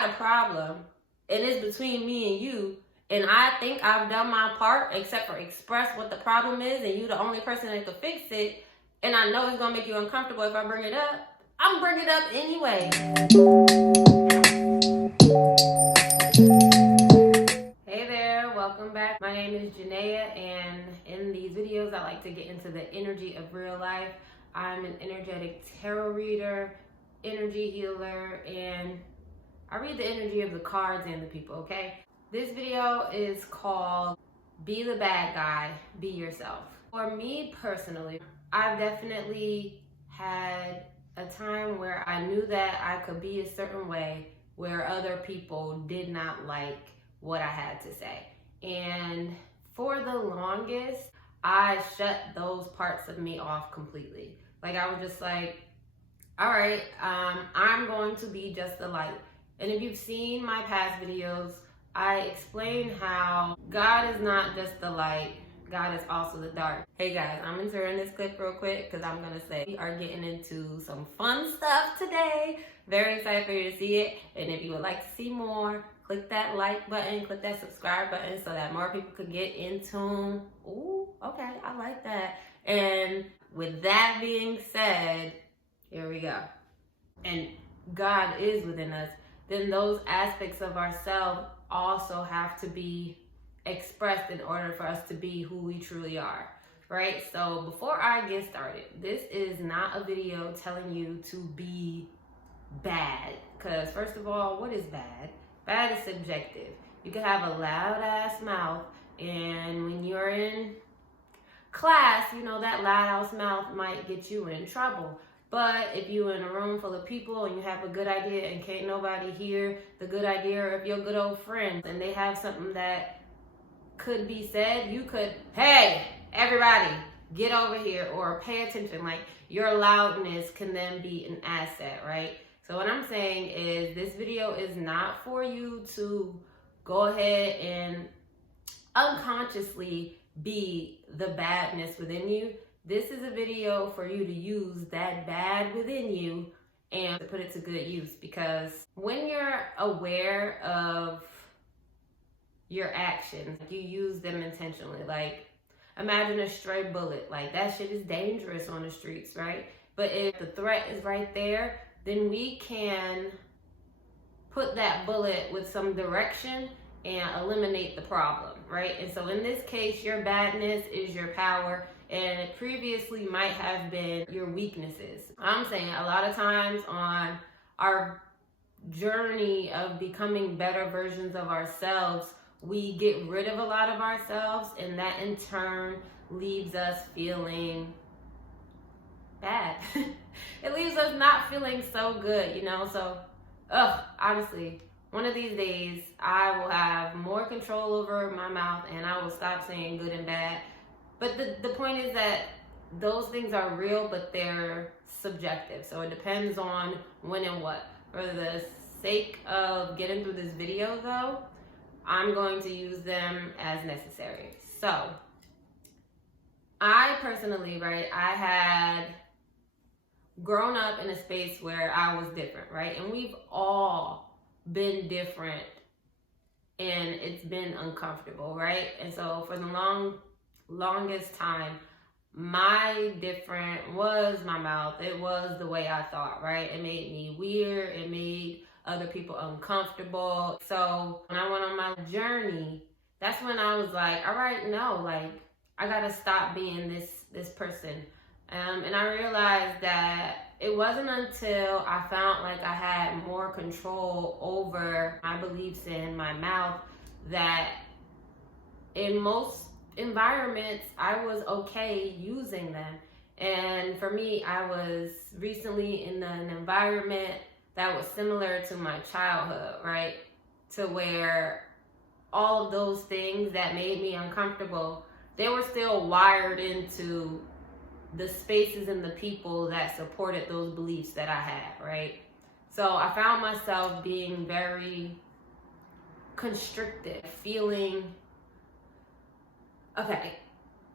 got a problem and it's between me and you, and I think I've done my part except for express what the problem is, and you the only person that could fix it, and I know it's gonna make you uncomfortable if I bring it up, I'm bringing it up anyway. Hey there, welcome back. My name is Janaea, and in these videos I like to get into the energy of real life. I'm an energetic tarot reader, energy healer, and I read the energy of the cards and the people, okay? This video is called Be the Bad Guy, Be Yourself. For me personally, I've definitely had a time where I knew that I could be a certain way where other people did not like what I had to say. And for the longest, I shut those parts of me off completely. Like, I was just like, all right, I'm going to be just the light. And if you've seen my past videos, I explain how God is not just the light, God is also the dark. Hey guys, I'm inserting this clip real quick because I'm gonna say we are getting into some fun stuff today. Very excited for you to see it. And if you would like to see more, click that like button, click that subscribe button so that more people could get in tune. Ooh, okay, I like that. And with that being said, here we go. And God is within us. Then those aspects of ourselves also have to be expressed in order for us to be who we truly are, right? So before I get started, this is not a video telling you to be bad, because first of all, what is bad? Bad is subjective. You can have a loud ass mouth, and when you're in class, you know that loud ass mouth might get you in trouble. But if you're in a room full of people and you have a good idea and can't nobody hear the good idea of your good old friends, and they have something that could be said, you could, hey, everybody, get over here or pay attention. Like, your loudness can then be an asset, right? So what I'm saying is this video is not for you to go ahead and unconsciously be the badness within you. This is a video for you to use that bad within you and to put it to good use, because when you're aware of your actions, you use them intentionally. Like, imagine a stray bullet. Like, that shit is dangerous on the streets, right? But if the threat is right there, then we can put that bullet with some direction and eliminate the problem, right? And so in this case, your badness is your power, and it previously might have been your weaknesses. I'm saying a lot of times on our journey of becoming better versions of ourselves, we get rid of a lot of ourselves, and that in turn leaves us feeling bad. It leaves us not feeling so good, you know? So, honestly, one of these days, I will have more control over my mouth and I will stop saying good and bad. But the point is that those things are real, but they're subjective. So it depends on when and what. For the sake of getting through this video, though, I'm going to use them as necessary. So, I personally, right, I had grown up in a space where I was different, right? And we've all been different, and it's been uncomfortable, right? And so for the longest time, my different was my mouth. It was the way I thought, right? It made me weird. It made other people uncomfortable. So when I went on my journey, that's when I was like, all right, no, like, I gotta stop being this person. And I realized that it wasn't until I found like I had more control over my beliefs in my mouth that in most environments I was okay using them. And for me, I was recently in an environment that was similar to my childhood, right? To where all of those things that made me uncomfortable, they were still wired into the spaces and the people that supported those beliefs that I had, right? So I found myself being very constricted, feeling, okay,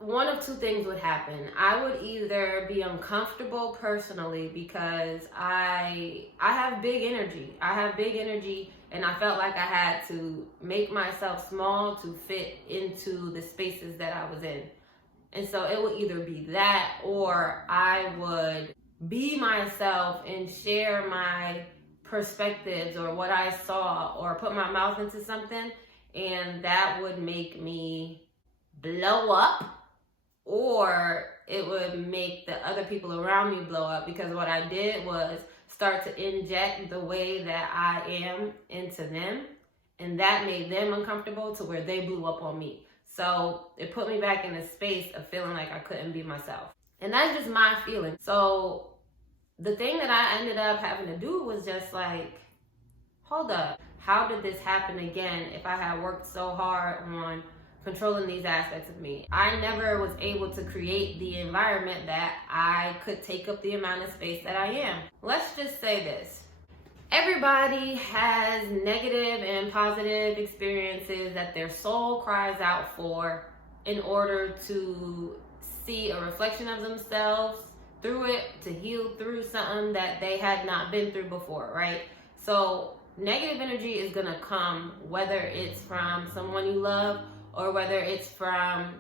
one of two things would happen. I would either be uncomfortable personally because I have big energy. And I felt like I had to make myself small to fit into the spaces that I was in. And so it would either be that, or I would be myself and share my perspectives or what I saw, or put my mouth into something, and that would make me blow up, or it would make the other people around me blow up, because what I did was start to inject the way that I am into them, and that made them uncomfortable to where they blew up on me. So it put me back in a space of feeling like I couldn't be myself. And that's just my feeling. So the thing that I ended up having to do was just like, hold up, how did this happen again if I had worked so hard on controlling these aspects of me? I never was able to create the environment that I could take up the amount of space that I am. Let's just say this. Everybody has negative and positive experiences that their soul cries out for in order to see a reflection of themselves through it, to heal through something that they had not been through before, right? So negative energy is gonna come, whether it's from someone you love or whether it's from,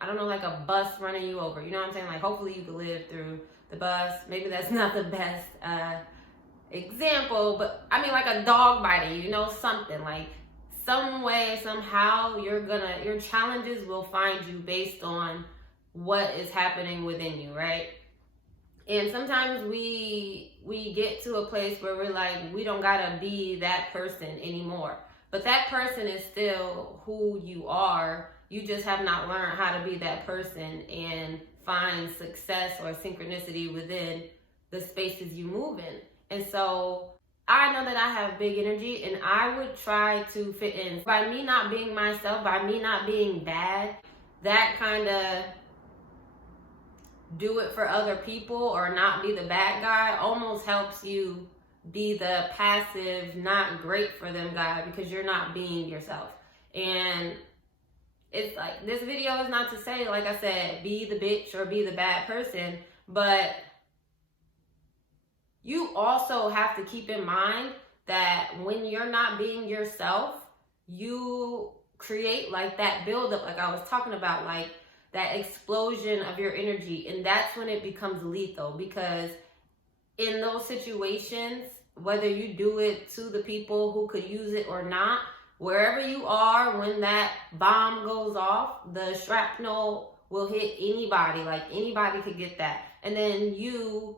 I don't know, like a bus running you over. You know what I'm saying? Like, hopefully you can live through the bus. Maybe that's not the best example, but I mean, like a dog biting, you know, something like some way, somehow your challenges will find you based on what is happening within you, right? And sometimes we get to a place where we're like, we don't gotta be that person anymore. But that person is still who you are. You just have not learned how to be that person and find success or synchronicity within the spaces you move in. And so I know that I have big energy, and I would try to fit in. By me not being myself, by me not being bad, that kind of do it for other people or not be the bad guy almost helps you be the passive, not great for them guy, because you're not being yourself. And it's like, this video is not to say, like I said, be the bitch or be the bad person, but you also have to keep in mind that when you're not being yourself, you create like that buildup, like I was talking about, like that explosion of your energy. And that's when it becomes lethal, because in those situations, whether you do it to the people who could use it or not, wherever you are, when that bomb goes off, the shrapnel will hit anybody. Like anybody could get that. And then you,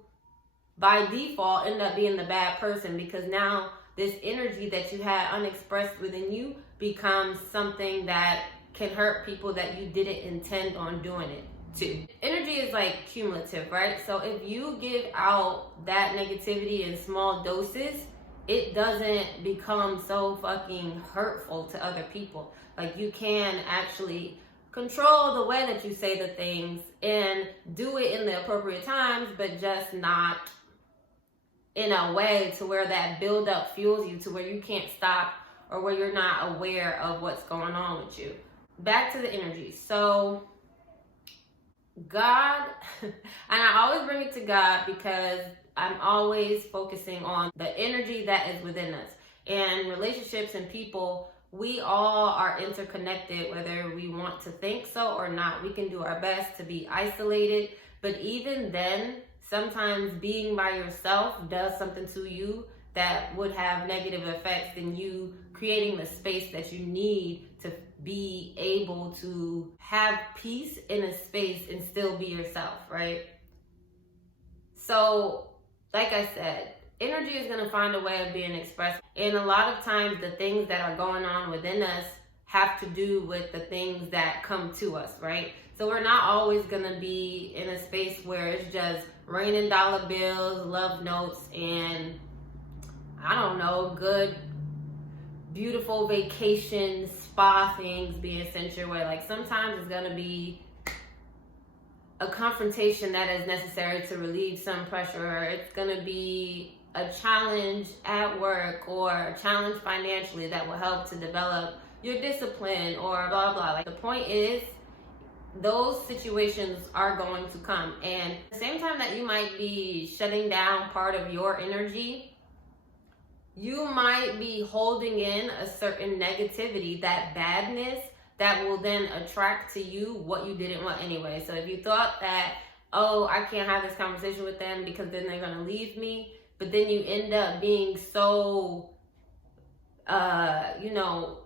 by default, end up being the bad person, because now this energy that you had unexpressed within you becomes something that can hurt people that you didn't intend on doing it to. Energy is like cumulative, right? So if you give out that negativity in small doses, it doesn't become so fucking hurtful to other people. Like, you can actually control the way that you say the things and do it in the appropriate times, but just not in a way to where that buildup fuels you to where you can't stop, or where you're not aware of what's going on with you. Back to the energy. So God, and I always bring it to God because I'm always focusing on the energy that is within us. And relationships and people, we all are interconnected, whether we want to think so or not. We can do our best to be isolated, but even then, sometimes being by yourself does something to you that would have negative effects than you creating the space that you need to be able to have peace in a space and still be yourself, right? So, like I said, energy is going to find a way of being expressed. And a lot of times the things that are going on within us have to do with the things that come to us, right? So we're not always going to be in a space where it's just raining dollar bills, love notes, and I don't know, good, beautiful vacation, spa things being sent your way. Like, sometimes it's going to be a confrontation that is necessary to relieve some pressure, or it's going to be a challenge at work or a challenge financially that will help to develop your discipline or blah blah. Like, the point is, those situations are going to come. And at the same time that you might be shutting down part of your energy, you might be holding in a certain negativity, that badness that will then attract to you what you didn't want anyway. So if you thought that, oh, I can't have this conversation with them because then they're going to leave me, but then you end up being so,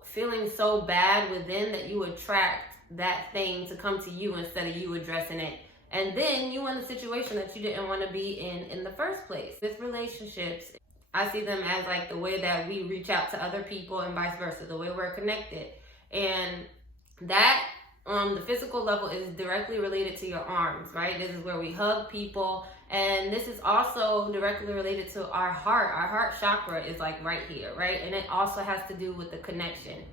feeling so bad within that you attract that thing to come to you instead of you addressing it. And then you in a situation that you didn't want to be in the first place. With relationships, I see them as like the way that we reach out to other people and vice versa, the way we're connected. And that on the physical level is directly related to your arms, right? This is where we hug people. And this is also directly related to our heart. Our heart chakra is like right here, right? And it also has to do with the connection.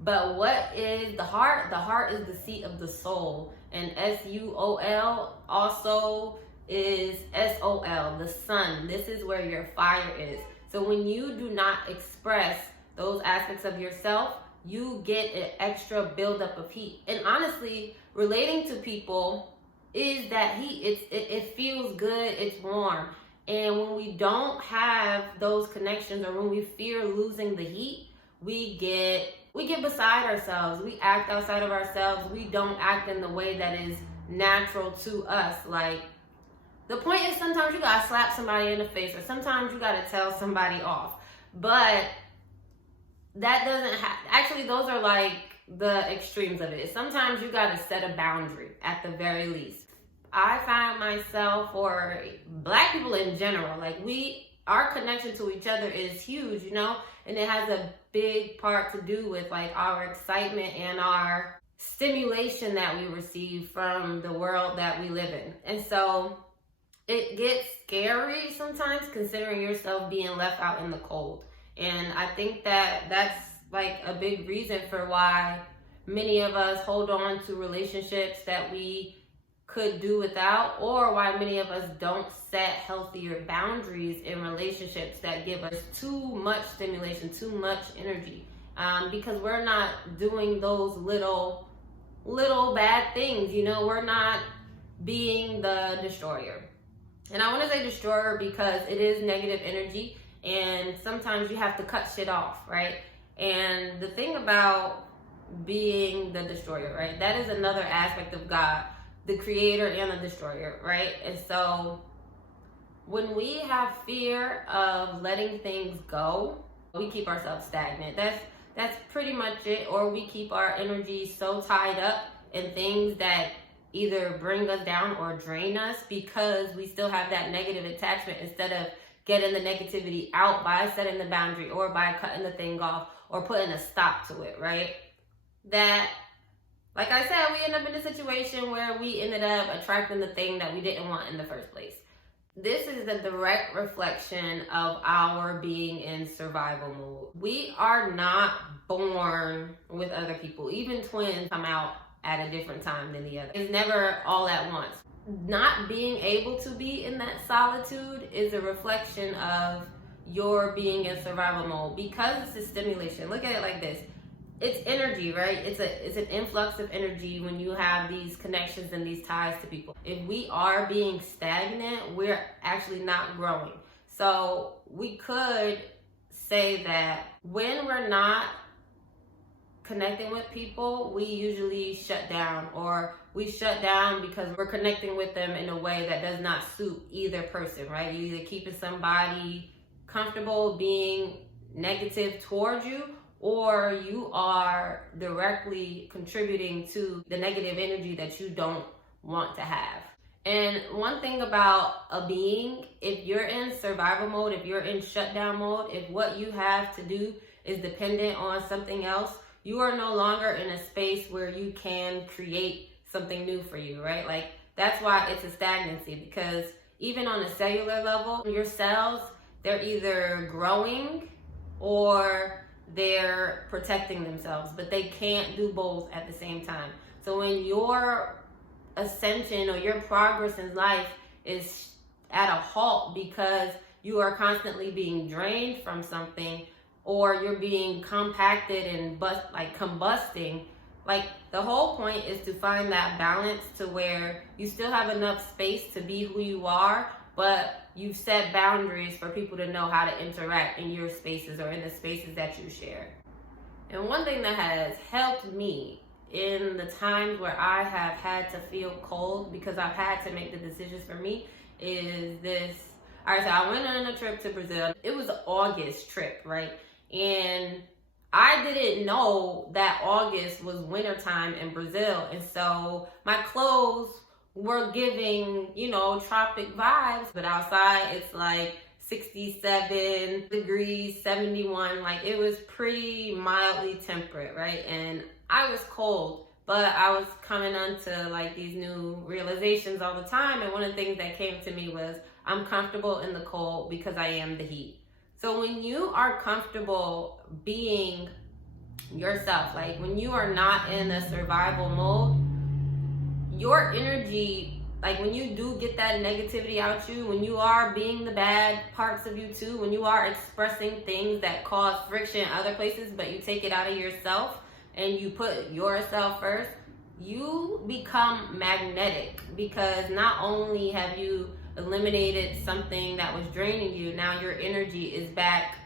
But what is the heart? The heart is the seat of the soul. And S-U-O-L also is S-O-L, the sun. This is where your fire is. So when you do not express those aspects of yourself, you get an extra buildup of heat. And honestly, relating to people is that heat. It feels good, it's warm. And when we don't have those connections, or when we fear losing the heat, we get beside ourselves. We act outside of ourselves. We don't act in the way that is natural to us. Like, the point is, sometimes you gotta slap somebody in the face, or sometimes you gotta tell somebody off. But that doesn't actually, those are like the extremes of it. Sometimes you gotta set a boundary at the very least. I find myself, or Black people in general, like our connection to each other is huge, and it has a big part to do with like our excitement and our stimulation that we receive from the world that we live in. And so it gets scary sometimes considering yourself being left out in the cold. And I think that that's like a big reason for why many of us hold on to relationships that we could do without, or why many of us don't set healthier boundaries in relationships that give us too much stimulation, too much energy, because we're not doing those little bad things. We're not being the destroyer. And I want to say destroyer because it is negative energy, and sometimes you have to cut shit off, right? And the thing about being the destroyer, right, that is another aspect of God, the creator and the destroyer, right? And so when we have fear of letting things go, we keep ourselves stagnant. That's pretty much it. Or we keep our energy so tied up in things that either bring us down or drain us, because we still have that negative attachment, instead of getting the negativity out by setting the boundary, or by cutting the thing off, or putting a stop to it, right? That, like I said, we end up in a situation where we ended up attracting the thing that we didn't want in the first place. This is a direct reflection of our being in survival mode. We are not born with other people. Even twins come out at a different time than the other. It's never all at once. Not being able to be in that solitude is a reflection of your being in survival mode, because it's a stimulation. Look at it like this. It's energy, right? It's an influx of energy when you have these connections and these ties to people. If we are being stagnant, we're actually not growing. So we could say that when we're not connecting with people, we usually shut down, or we shut down because we're connecting with them in a way that does not suit either person, right? You're either keeping somebody comfortable being negative towards you, or you are directly contributing to the negative energy that you don't want to have. And one thing about a being, if you're in survival mode, if you're in shutdown mode, if what you have to do is dependent on something else, you are no longer in a space where you can create something new for you, right? Like, that's why it's a stagnancy, because even on a cellular level, your cells, they're either growing or they're protecting themselves, but they can't do both at the same time. So when your ascension or your progress in life is at a halt because you are constantly being drained from something, or you're being compacted and combusting, Like, the whole point is to find that balance to where you still have enough space to be who you are, but you've set boundaries for people to know how to interact in your spaces or in the spaces that you share. And one thing that has helped me in the times where I have had to feel cold because I've had to make the decisions for me is this. All right, so I went on a trip to Brazil. It was an August trip, right? And I didn't know that August was wintertime in Brazil. And so my clothes were giving, tropic vibes. But outside, it's like 67 degrees, 71. Like, it was pretty mildly temperate, right? And I was cold, but I was coming onto like these new realizations all the time. And one of the things that came to me was I'm comfortable in the cold because I am the heat. So when you are comfortable being yourself, like when you are not in a survival mode, your energy, like when you do get that negativity out you, when you are being the bad parts of you too, when you are expressing things that cause friction in other places, but you take it out of yourself and you put yourself first, you become magnetic, because not only have you eliminated something that was draining you, now your energy is back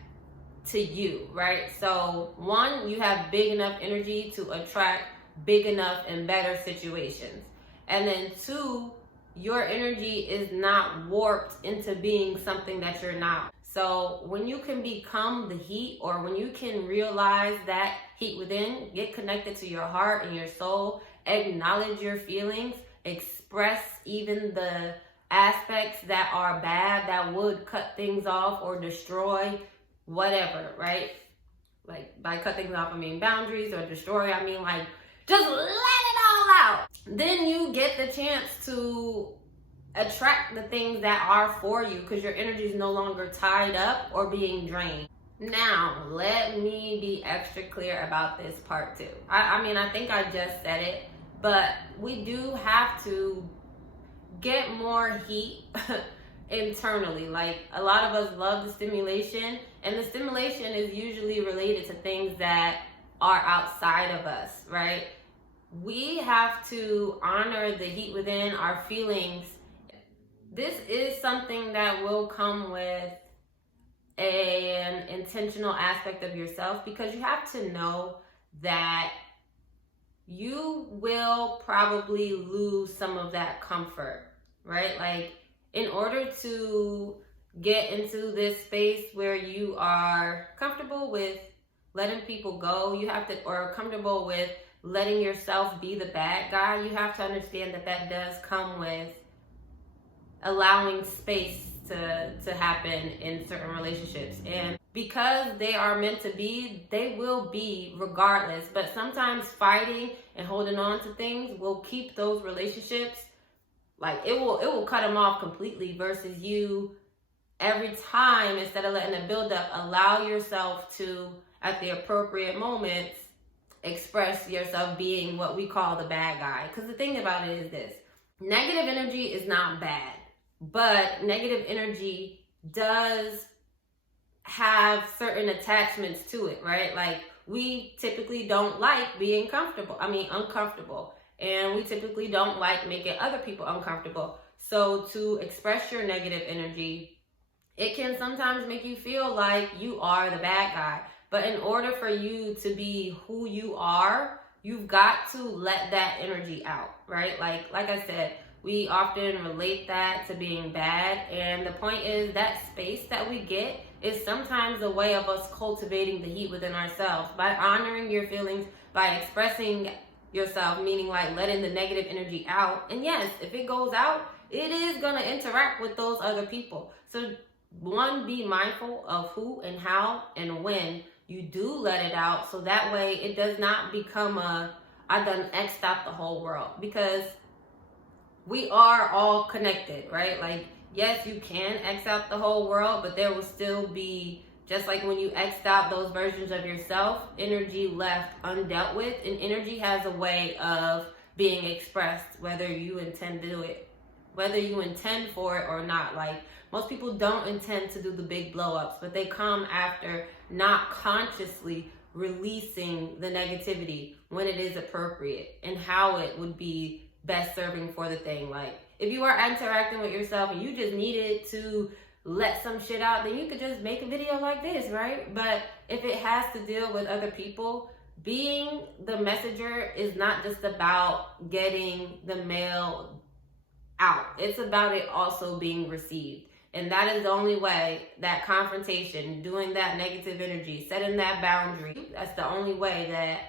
to you, right? So one, you have big enough energy to attract big enough and better situations. And then two, your energy is not warped into being something that you're not. So when you can become the heat, or when you can realize that heat within, get connected to your heart and your soul, acknowledge your feelings, express even the aspects that are bad, that would cut things off or destroy whatever, right? Like, by cut things off, I mean boundaries, or destroy, I mean like just let it all out. Then you get the chance to attract the things that are for you, because your energy is no longer tied up or being drained. Now, let me be extra clear about this part too. I think I just said it, but we do have to get more heat internally. Like, a lot of us love the stimulation, and the stimulation is usually related to things that are outside of us, right? We have to honor the heat within, our feelings. This is something that will come with an intentional aspect of yourself, because you have to know that you will probably lose some of that comfort, right? Like, in order to get into this space where you are comfortable with letting people go, you have to, or comfortable with letting yourself be the bad guy, you have to understand that that does come with allowing space to happen in certain relationships. And because they are meant to be, they will be regardless. But sometimes fighting and holding on to things will keep those relationships, like, it will cut them off completely, versus you, every time, instead of letting it build up, allow yourself to, at the appropriate moments, express yourself being what we call the bad guy. Because the thing about it is this: negative energy is not bad, but negative energy does have certain attachments to it, right? Like, we typically don't like being uncomfortable. And we typically don't like making other people uncomfortable. So to express your negative energy, it can sometimes make you feel like you are the bad guy. But in order for you to be who you are, you've got to let that energy out, right? Like I said, we often relate that to being bad. And the point is, that space that we get is sometimes a way of us cultivating the heat within ourselves. By honoring your feelings, by expressing yourself, meaning like letting the negative energy out. And yes, if it goes out, it is going to interact with those other people. So one, be mindful of who and how and when you do let it out, so that way it does not become I done X'd out the whole world. Because we are all connected, right? Like, yes, you can X out the whole world, but there will still be, just like when you X'd out those versions of yourself, energy left undealt with. And energy has a way of being expressed, whether you intend to do it, whether you intend for it or not. Like, most people don't intend to do the big blow ups, but they come after not consciously releasing the negativity when it is appropriate and how it would be best serving for the thing. Like, if you are interacting with yourself and you just needed to let some shit out, then you could just make a video like this, right? But if it has to deal with other people, being the messenger is not just about getting the mail out. It's about it also being received. And that is the only way, that confrontation, doing that negative energy, setting that boundary, that's the only way that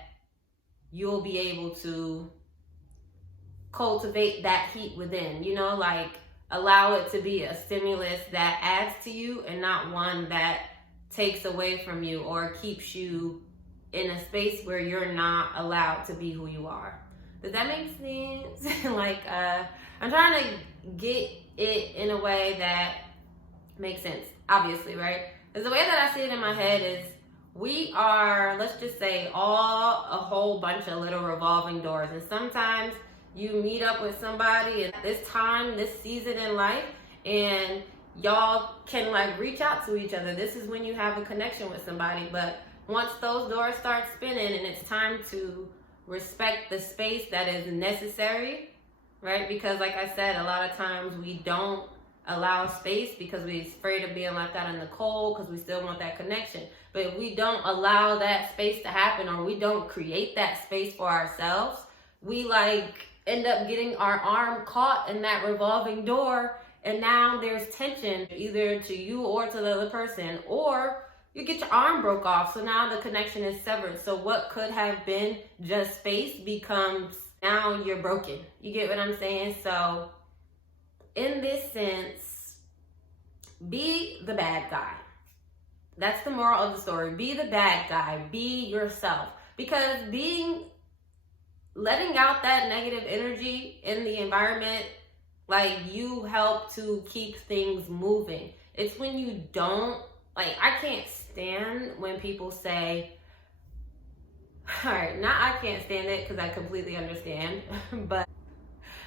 you'll be able to cultivate that heat within, you know, like allow it to be a stimulus that adds to you and not one that takes away from you or keeps you in a space where you're not allowed to be who you are. Does that make sense? Like, I'm trying to get it in a way that makes sense, obviously, right? Because the way that I see it in my head is we are, let's just say, all a whole bunch of little revolving doors. And sometimes you meet up with somebody at this time, this season in life, and y'all can like reach out to each other. This is when you have a connection with somebody. But once those doors start spinning and it's time to respect the space that is necessary, right? Because like I said, a lot of times we don't allow space because we're afraid of being left out in the cold because we still want that connection. But if we don't allow that space to happen, or we don't create that space for ourselves, we like end up getting our arm caught in that revolving door, and now there's tension either to you or to the other person, or you get your arm broke off, so now the connection is severed. So what could have been just space becomes now you're broken. You get what I'm saying? So in this sense, be the bad guy. That's the moral of the story. Be the bad guy. Be yourself. Because letting out that negative energy in the environment, like, you help to keep things moving. It's when you don't, like, I can't stand when people say, all right, not I can't stand it because I completely understand, but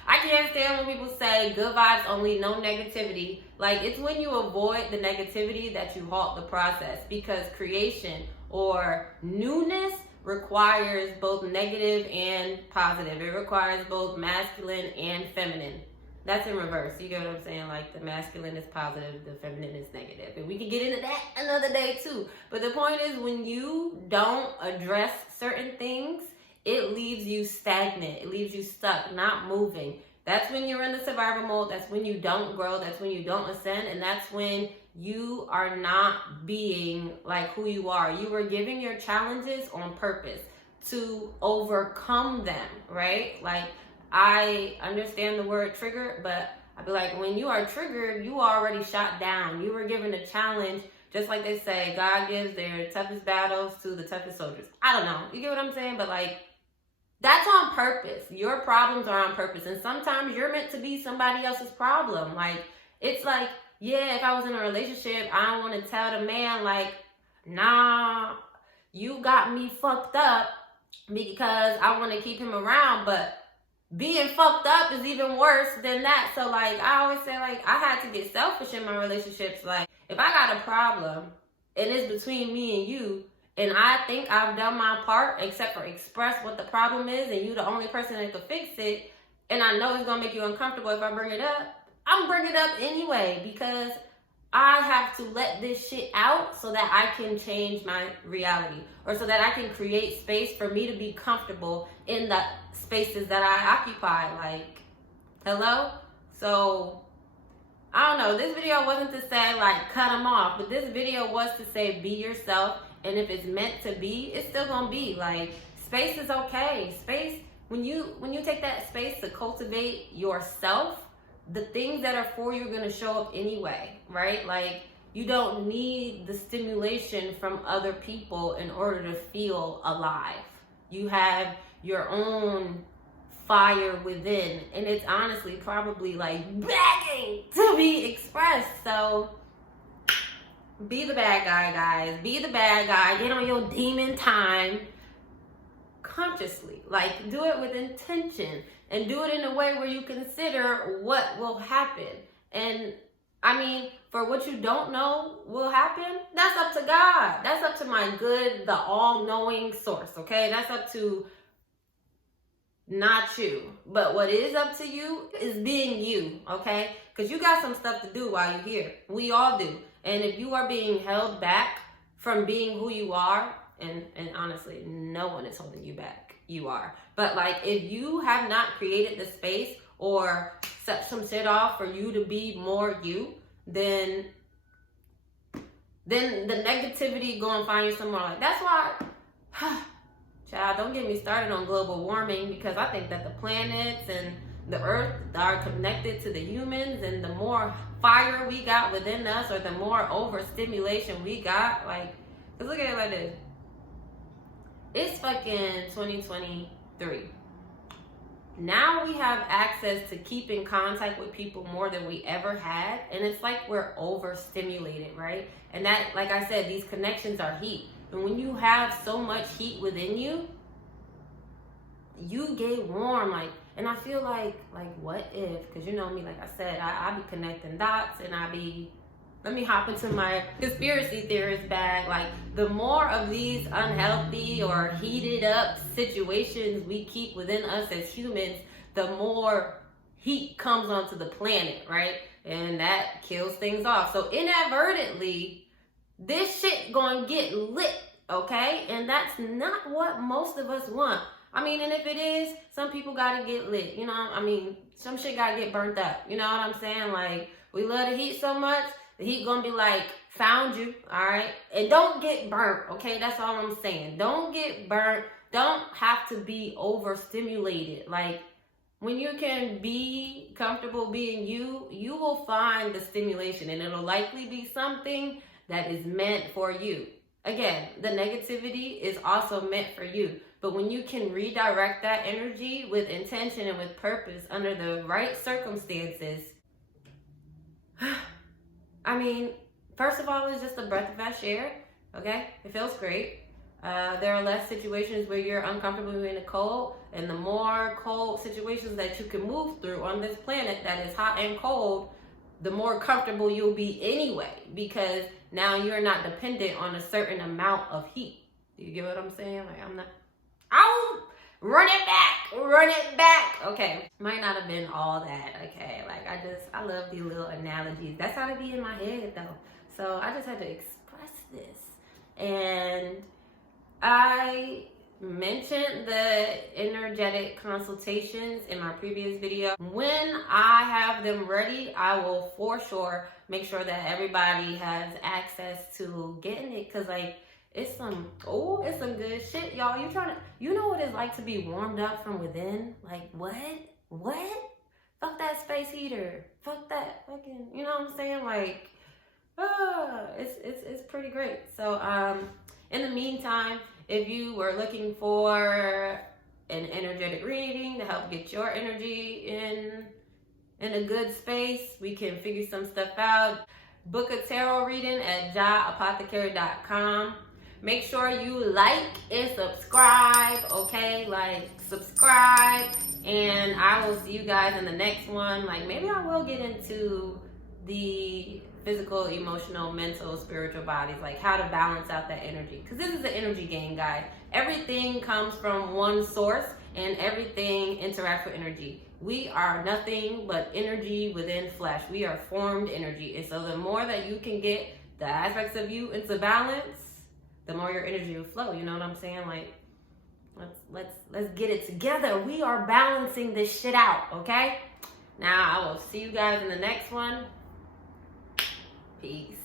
I can't stand when people say good vibes only, no negativity. Like, it's when you avoid the negativity that you halt the process, because creation or newness requires both negative and positive. It requires both masculine and feminine. That's in reverse. You get what I'm saying? Like, the masculine is positive, the feminine is negative. And we can get into that another day too. But the point is, when you don't address certain things, it leaves you stagnant. It leaves you stuck, not moving. That's when you're in the survival mode. That's when you don't grow. That's when you don't ascend. And that's when you are not being like who you are. You were giving your challenges on purpose to overcome them, right? Like, I understand the word trigger, but I be like, when you are triggered, you are already shot down. You were given a challenge, just like they say, God gives their toughest battles to the toughest soldiers. I don't know. You get what I'm saying? But like, that's on purpose. Your problems are on purpose. And sometimes you're meant to be somebody else's problem. Like, it's like, yeah, if I was in a relationship, I don't want to tell the man, like, nah, you got me fucked up because I want to keep him around. But being fucked up is even worse than that. So, like, I always say, like, I had to get selfish in my relationships. Like, if I got a problem and it's between me and you, and I think I've done my part except for express what the problem is, and you the only person that can fix it, and I know it's going to make you uncomfortable if I bring it up, I'm bringing it up anyway, because I have to let this shit out so that I can change my reality, or so that I can create space for me to be comfortable in the spaces that I occupy. Like, hello? So, I don't know. This video wasn't to say, like, cut them off, but this video was to say, be yourself. And if it's meant to be, it's still gonna be. Like, space is okay. Space, when you take that space to cultivate yourself, the things that are for you are gonna show up anyway, right? Like, you don't need the stimulation from other people in order to feel alive. You have your own fire within, and it's honestly probably like begging to be expressed. So be the bad guy, guys. Be the bad guy. Get on your demon time consciously. Like, do it with intention, and do it in a way where you consider what will happen. And I mean, for what you don't know will happen, that's up to God. That's up to my good, the all-knowing source, okay? That's up to not you. But what is up to you is being you, okay? Because you got some stuff to do while you're here. We all do. And if you are being held back from being who you are, and honestly, no one is holding you back. You are. But like, if you have not created the space or set some shit off for you to be more you, then the negativity go and find you somewhere. Like, that's why, child, don't get me started on global warming, because I think that the planets and the earth are connected to the humans, and the more fire we got within us, or the more overstimulation we got, like, let's look at it like this. It's fucking 2023. Now we have access to keep in contact with people more than we ever had. And it's like we're overstimulated, right? And that, like I said, these connections are heat. And when you have so much heat within you, you get warm. Like, and I feel like what if, because you know me, like I said, I be connecting dots, and let me hop into my conspiracy theorist bag. Like, the more of these unhealthy or heated up situations we keep within us as humans, the more heat comes onto the planet, right? And that kills things off. So inadvertently, this shit gonna get lit, okay? And that's not what most of us want. I mean, and if it is, some people gotta get lit, you know? I mean, some shit gotta get burnt up, you know what I'm saying? Like, we love the heat so much, the heat gonna be like, found you, all right? And don't get burnt, okay? That's all I'm saying. Don't get burnt. Don't have to be overstimulated. Like, when you can be comfortable being you, you will find the stimulation, and it'll likely be something that is meant for you. Again, the negativity is also meant for you. But when you can redirect that energy with intention and with purpose under the right circumstances, I mean, first of all, it's just a breath of fresh air, okay? It feels great. There are less situations where you're uncomfortable in the cold, and the more cold situations that you can move through on this planet that is hot and cold, the more comfortable you'll be anyway, because now you're not dependent on a certain amount of heat. Do you get what I'm saying? Like, I'll run it back. Okay, might not have been all that, okay? Like, I love these little analogies. That's how they be in my head, though. So I just had to express this. And I mentioned the energetic consultations in my previous video. When I have them ready, I will for sure make sure that everybody has access to getting it, because like, it's some good shit, y'all. You know what it's like to be warmed up from within? Like, what? Fuck that space heater. Fuck that fucking, you know what I'm saying? Like, it's pretty great. So, in the meantime, if you were looking for an energetic reading to help get your energy in a good space, we can figure some stuff out. Book a tarot reading at jaapothecary.com. Make sure you like and subscribe, okay? Like, subscribe, and I will see you guys in the next one. Like, maybe I will get into the physical, emotional, mental, spiritual bodies, like how to balance out that energy. Because this is an energy game, guys. Everything comes from one source, and everything interacts with energy. We are nothing but energy within flesh. We are formed energy. And so the more that you can get the aspects of you into balance, the more your energy will flow. You know what I'm saying? Like, let's get it together. We are balancing this shit out, okay? Now, I will see you guys in the next one. Peace.